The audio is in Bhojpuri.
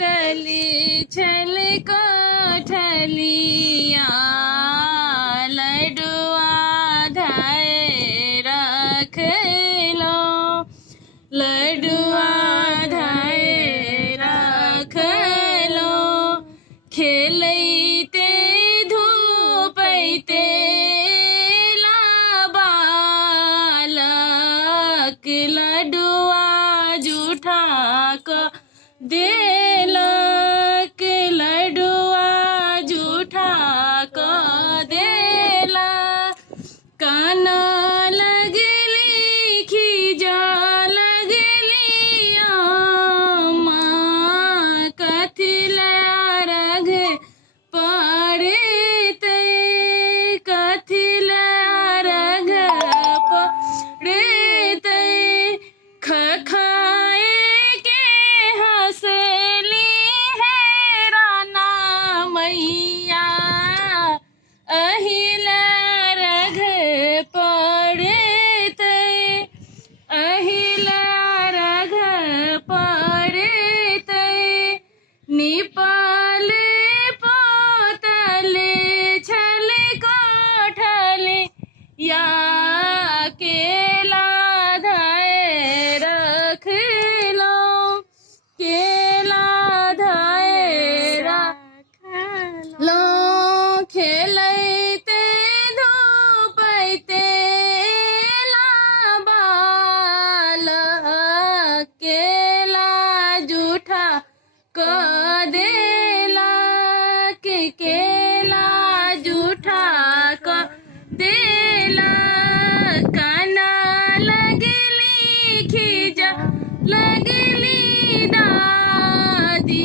तली छल कोठलिया लडुआ धाय रख लो लडुआ धाय रख लो खेलैते धूपैते लाबालक लडुआ जूठा को देलक लडुआ जूठा को देला काना लगली खीजा लगली माँ कथिल रघ पड़ते कथिल रघ पड़ते खाए के हंसली है राना मैया अहिल रघ पड़ते अहिल रघ पड़ते निपाल पोतल छल कोठल या केला धाय रख लो केला धाय रख लो खेलैते धूपैते लाबाल केला जूठा को देला के केला जूठा को देला काना लगली खीजा लगली दादी